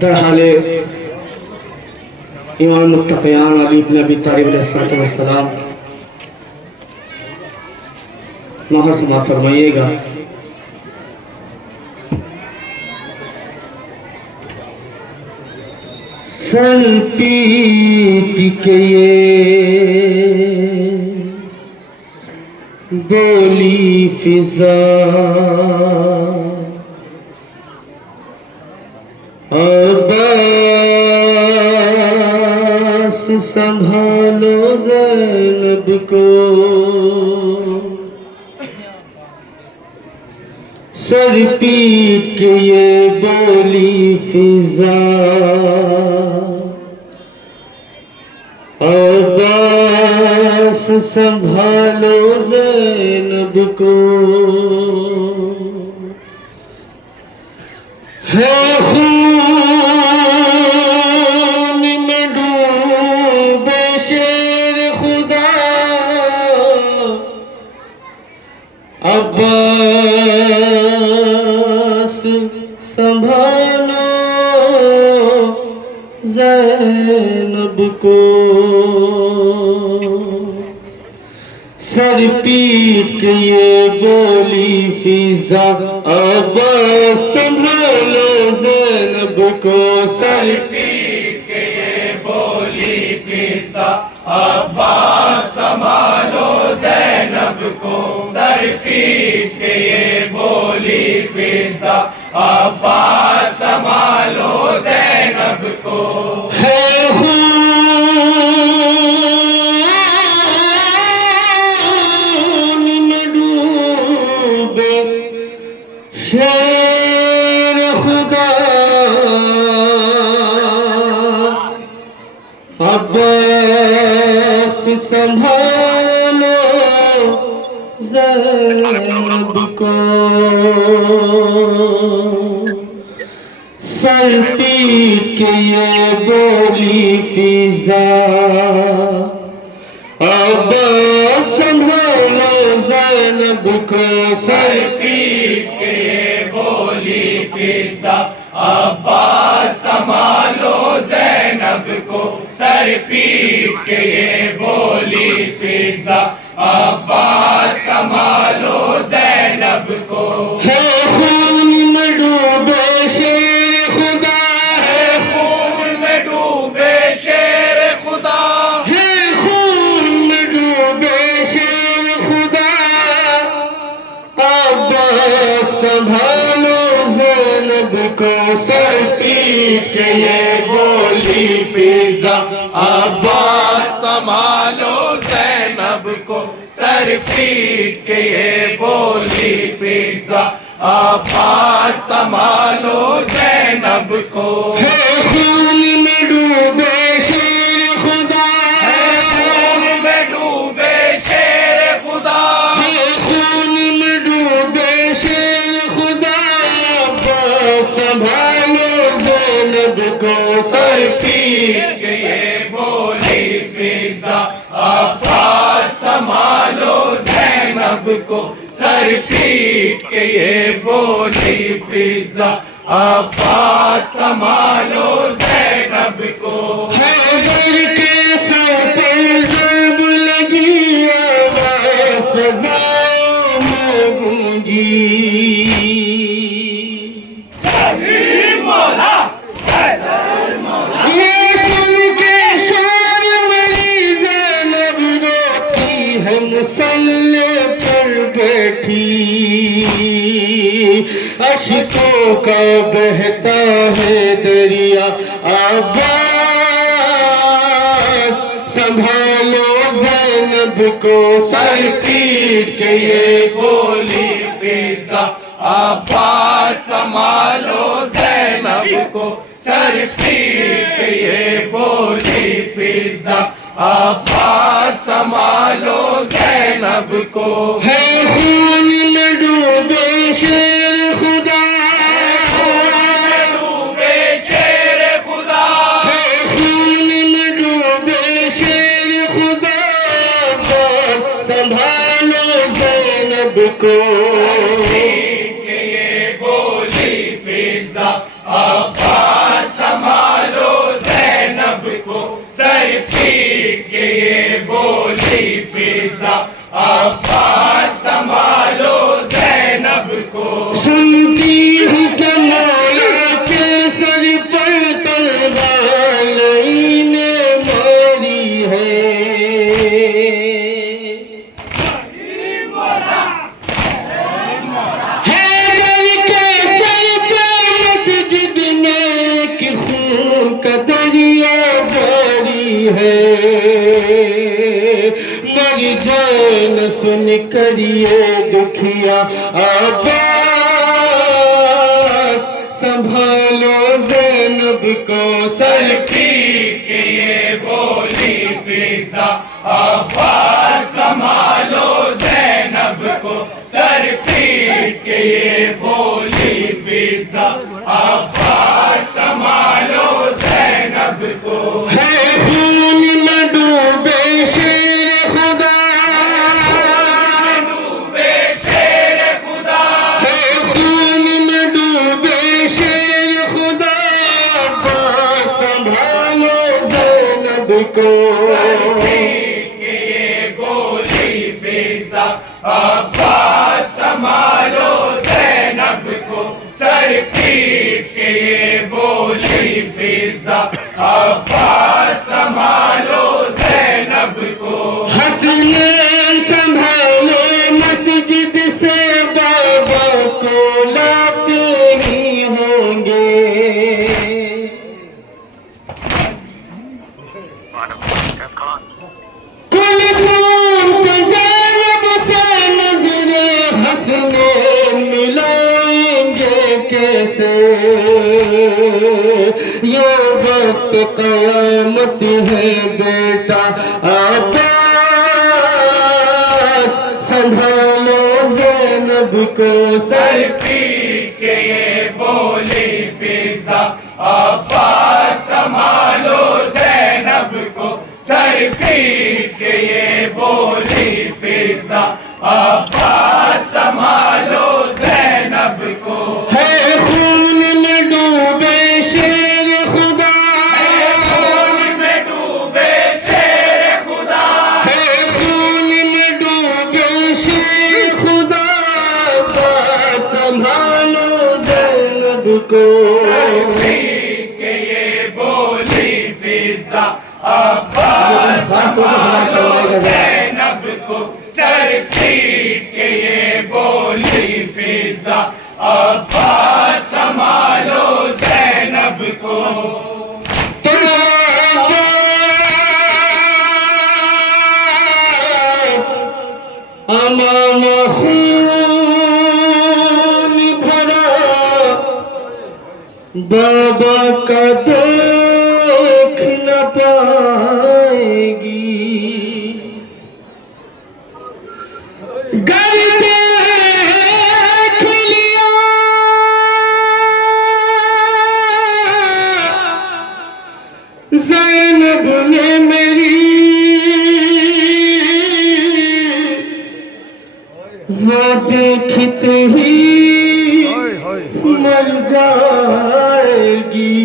दर हाले इमाम मुत्तक़ियान अली इब्न अबी तालिब अलैहिस्सलाम महासमात फरमाइएगा। सर पीट के ये बोली फिजा अब्बास संभालो ज़ैनब को, सर पीट के ये बोली फिजा अब्बास संभालो ज़ैनब को। है खून में डूबे शेर खुदा अब्बास संभालो ज़ैनब को। सर पीट के ये बोली फिजा अब्बास संभालो ज़ैनब को। सर पीट के ये बोली फिजा अब्बास संभालो ज़ैनब को। सर पीट के ये बोली फिजा अब्बास संभालो ज़ैनब को। है शेर खुदा अब्बास संभालो ज़ैनब को। सर पीट के ये बोली फिजा अब्बास संभालो ज़ैनब को। सर पीट के ये बोली फिजा अब्बास संभालो ज़ैनब को। सर पीट के ये बोली फिजा अब्बास संभालो ज़ैनब को। है खून में डूबे शेर खुदा, है खून में डूबे शेर खुदा, है खून में डूबे शेर खुदा अब्बास संभालो ज़ैनब को। सर पीट के ये बोली फिजा अब्बास संभालो ज़ैनब को। सर पीट के ये बोली फिजा अब्बास संभालो ज़ैनब को। है खून में डूबे शेर खुदा, है खून में डूबे शेर खुदा, है खून में डूबे शेर खुदा अब्बास संभालो ज़ैनब को। सर पीट के ये बोली फिजा अब्बास संभालो ज़ैनब को। सर पीट के ये बोली फिजा अब्बास संभालो ज़ैनब को। हैदर के सर पर ज़ब लगी आवाज़ फ़ज़ाओं में गूंजी। ये सुन के शोर मेरी ज़ैनब रोती है मुसल्ले पर बैठी। अश्कों का बहता है दरिया अब्बास संभालो ज़ैनब को। सर पीट के ये बोली फिजा अब्बास संभालो ज़ैनब को। सर पीट के ये बोली फिजा अब्बास संभालो ज़ैनब को। है खून में डूबे शेर खुदा, खून में डूबे शेर खुदा, है खून में डूबे शेर खुदा अब्बास संभालो ज़ैनब को। के ये बोली फिजा अब्बास के ये बोली फिजा, अब्बास संभालो ज़ैनब को। सुनती हूँ कि मौला के सर पर तलवार ने मारी है। हैदर के सर पे मस्जिद में कि खून का दरिया जारी है। मर जाए न सुन कर ये दुखिया अब्बास, संभालो ज़ैनब को। सर पीट के ये बोली फिजा, अब्बास संभालो ज़ैनब को। सर पीट के ये बोली फिजा, अब्बास संभालो ज़ैनब को। है खून में डूबे शेर खुदा, डूबे शेर खुदा, है खून में डूबे शेर खुदा। अब्बास संभालो ज़ैनब को। सर पीट के ये बोली फिजा, अब्बास संभालो ज़ैनब को। सर पीट के ये बोली फिजा, अब्बास संभालो ज़ैनब को। हसनैन संभालो मस्जिद से, बाबा को लाते ही होंगे। कुलसूम से ज़ैनब से नज़रें हसनैन मिलाएंगे कैसे। ये वक्त क़यामत है बेटा अब्बास, संभालो ज़ैनब को। सर पीट के ये बोली फिजा, अब्बास संभालो ज़ैनब को। सर पीट के ये बोली फिजा, अब्बास संभालो ज़ैनब को। है खून में डूबे शेर खुदा, खून में डूबे शेर खुदा, है खून में डूबे शेर खुदा। अब्बास संभालो ज़ैनब को। सर पीट के ये बोली फिजा, अब्बास संभालो ज़ैनब को। सर पीट के ये बोली फिजा, अब्बास संभालो ज़ैनब को। तो अब्बास अमाम खून भरा, बाबा का देख न पाएगी। घर देख लिया ज़ैनब ने मेरी, वो देखते ही मर जाएगी।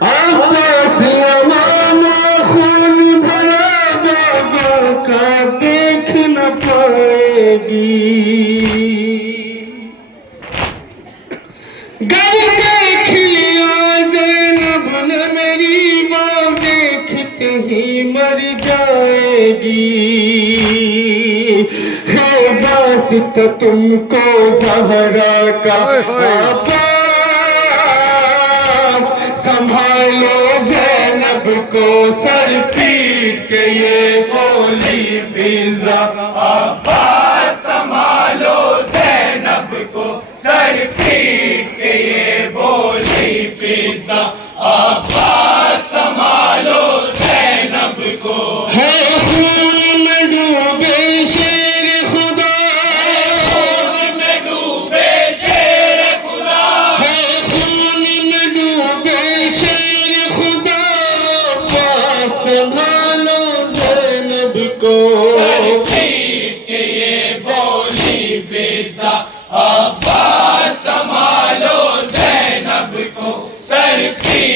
अब्बास अमाम खून भरा, बाबा का देख न पाएगी। घर देख लिया ज़ैनब ने मेरी, वो देखते ही मर जाएगी। है वास्ता तुमको ज़हरा का अब्बास, संभालो ज़ैनब को। सर पीट के ये बोली फिजा, अब्बास संभालो ज़ैनब को। सर पीट के ये बोली फिजा, अब्बास संभालो ज़ैनब को। है खून में डूबे शेर खुदा, खून में डूबे शेर खुदा, है खून में डूबे शेर खुदा। अब्बास संभालो ज़ैनब को। सर पीट के ये बोली फिजा, अब्बास संभालो ज़ैनब को। सर पीट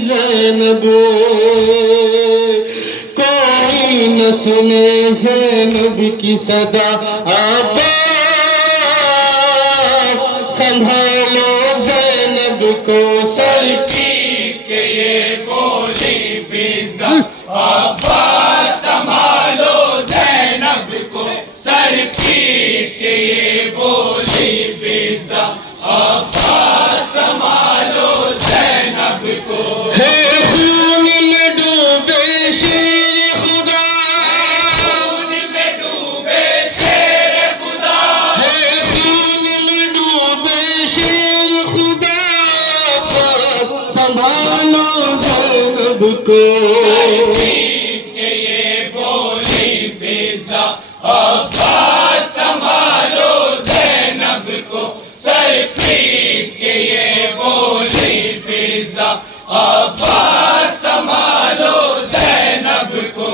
ज़ैनब, कोई न सुने ज़ैनब की सदा। अब्बास संभालो ज़ैनब को, सर पीट के ये बोली फिजा। अब्बास संभालो ज़ैनब को, सर पीट के ये बोली फिजा। अब्बास संभालो ज़ैनब को। है खून में डूबे शेर खुदा, खून में डूबे शेर खुदा। है खून में डूबे शेर खुदा, संभालो ज़ैनब को। सर पीट के ये बोली फिजा। अब्बास संभालो ज़ैनब को, सर पीट के ये बोली फिजा। अब्बास संभालो ज़ैनब को।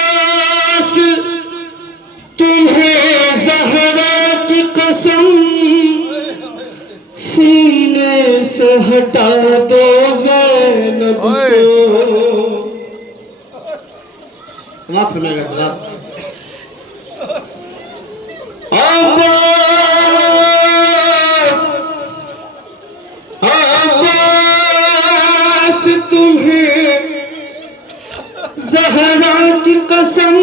अब्बास तुम्हें ज़हरा की कसम सीने से हटा दो ज़ैनब को। माफ करना अब्बास तुम्हें ज़हरा की कसम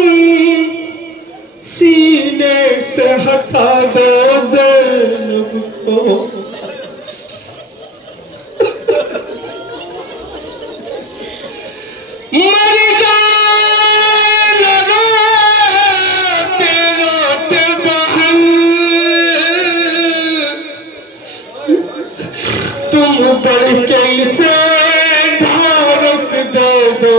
सीने से हटा दो ज़ैनब को। मर जाना रोते रोते बहन, तुम बढ़ के इसे ढारस दे दो।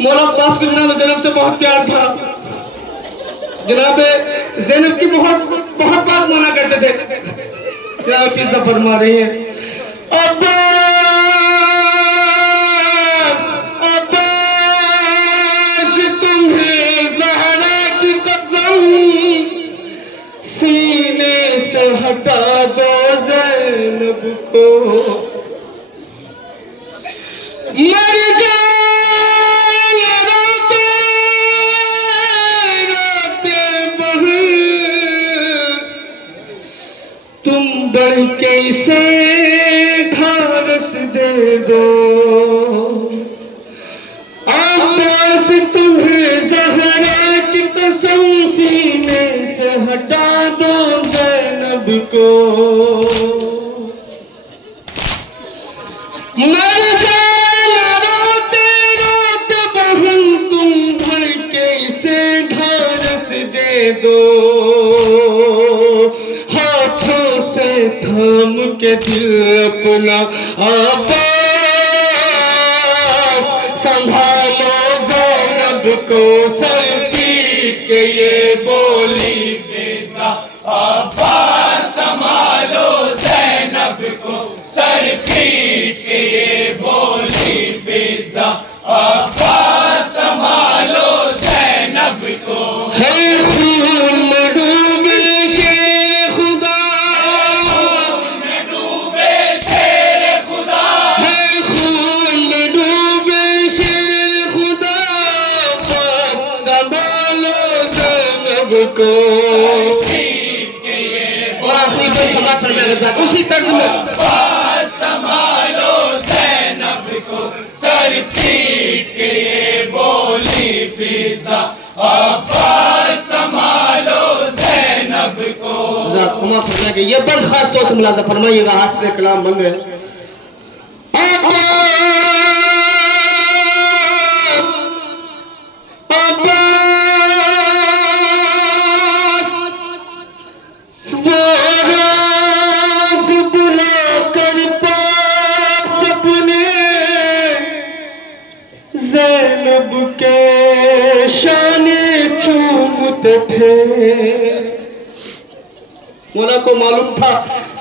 मौला अब्बास को जनाब ज़ैनब से बहुत प्यार था। जनाब ज़ैनब की बहुत बात माना करते थे। जनाब की इज्जत फरमा रही है। अब्बास अब्बास तुम्हें ज़हरा की कसम सीने से हटा दो ज़ैनब को। मर जाना रोते रोते बहन, तुम बढ़ के इसे ढारस दे दो। अब्बास तुम्हें ज़हरा की कसम सीने से हटा दो ज़ैनब को। मर जाना रोते रोते बहन, तुम बढ़ के इसे ढारस दे दो। हाथों से थाम के दिल अपना अब्बास संभालो ज़ैनब को, सर पीट के ये बोली फिजा। अब्बास संभालो ज़ैनब को, सर पीट के ये बोली फिजा। अब्बास संभालो ज़ैनब को। है खून में डूबे शेर खुदा, खून में डूबे शेर खुदा। है खून में डूबे शेर खुदा, संभालो ज़ैनब को। पीट के ये और आखिरी कोई समाज फरमाया जाता उसी तर्ज में। अब्बास संभालो ज़ैनब को, सर पीट के ये बोली फिजा। अब्बास संभालो ज़ैनब को। क्षमा फरमा के ये बड़ खास तौर से मुलाजा फरमाइएगा। हासिल कलाम बन गए। वो रोज़ बुलाकर पास अपने ज़ैनब के शाने चूमते थे। मौला को मालूम था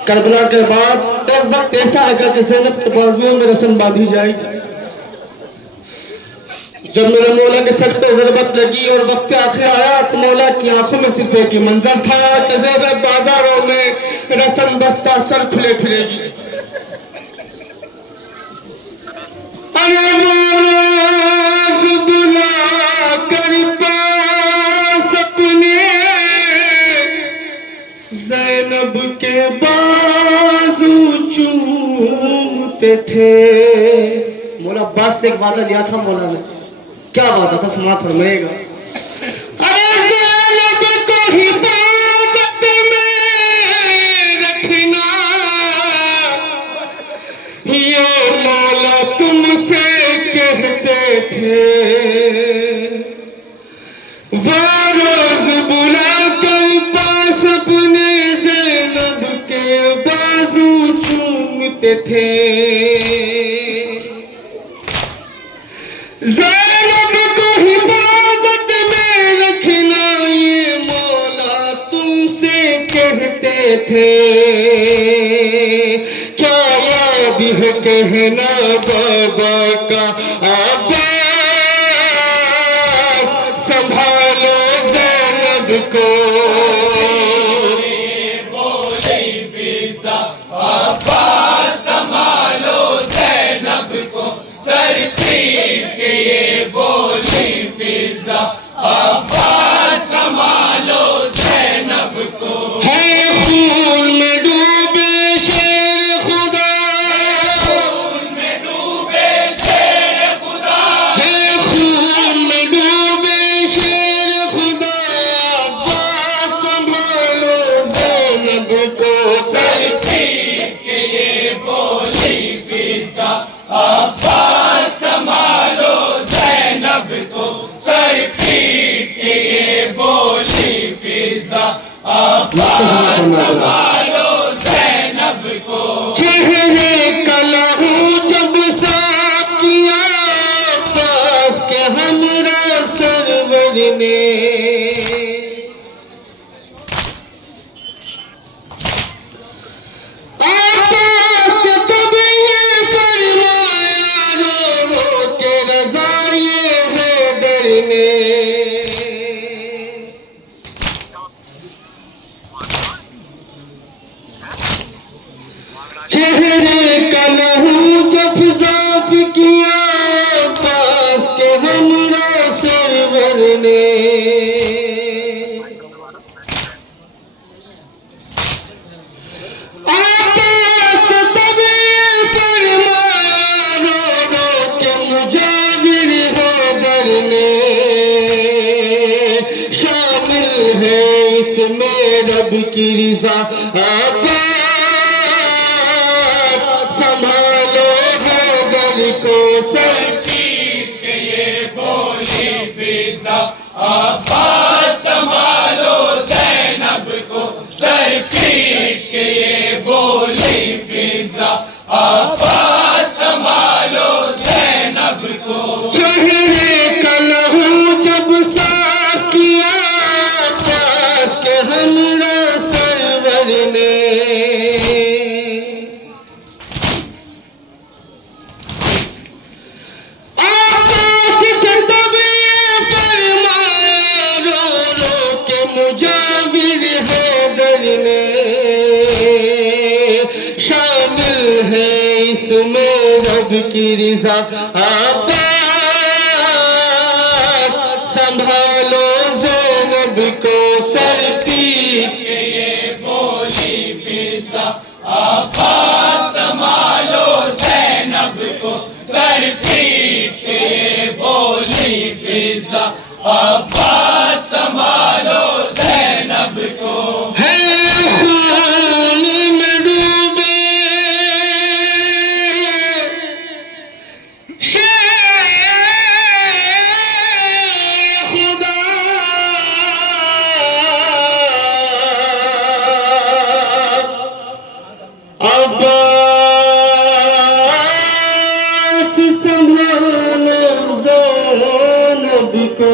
करबला के बाद एक वक्त ऐसा आएगा कि ज़ैनब के बाजुओं में रस्म बांधी जाएगी। जब मेरे मौला के सर पे ज़रबत लगी और वक्त आखिर आया तो मौला की आंखों में सिर्फ एक ही मंजर था कि ज़ैनब बाजारों में रस्म बस्ता सर खुले फिरेगी। अरे रोज़ बुला कर पास अपने ज़ैनब के बाजू चूमते थे। मौला अब्बास से एक वादा लिया था मौला ने, क्या वादा था समाप्त फरमाएगा। अरे ज़ैनब को हिफाज़त में रखना ये मौला तुमसे कहते थे। वो रोज बुलाकर पास अपने ज़ैनब के बाजू चूमते थे। ज़ैनब को हिफाज़त में रखना ये मौला तुमसे कहते थे। क्या याद है कहना बाबा का अब्बास संभालो ज़ैनब को। बोली फिजा अब्बास संभालो ज़ैनब को, सर पीट के ये बोली फिजा अब्बास संभालो ज़ैनब को। है खून में डूबे शेर खुदा, खून में डूबे शेर खुदा, है खून में डूबे शेर खुदा। अब्बास संभालो ज़ैनब को। सर पीट के ये बोली फिजा अब्बास संभालो ज़ैनब को, सर पीट के ये बोली फिजा अब्बास संभालो ज़ैनब को। चेहरे का लहू जब साफ किया अब्बास के हमरा सरवर ने। अब्बास से तब ये फरमाया रो रो के रज़ा ये हैदर ने। चेहरे का लहू जब साफ किया अब्बास के हमरा सरवर ने। अब्बास तब ये फरमाया रो रो के मुजाविर हैदर ने। शामिल है इसमें रब की रिज़ा अब्बास संभालो हैदर को। सर पीट के ये बोली फिजा अब्बास संभालो ज़ैनब को, सर पीट के ये बोली फिजा अब्बास संभालो ज़ैनब को। चेहरे का लहू जब साफ किया अब्बास के हमरा सरवर ने। अब्बास से तब ये फरमाया रो रो के मुजाविर हैदर ने। शामिल है इसमें रब की रिज़ा अब्बास संभालो ज़ैनब को। सर पीट के ये बोली फिजा अब्बास संभालो ज़ैनब को, सर पीट के ये बोली फिजा अब्बास संभालो ज़ैनब को। है खून में डूबे शेर खुदा। अब्बास संभालो ज़ैनब को।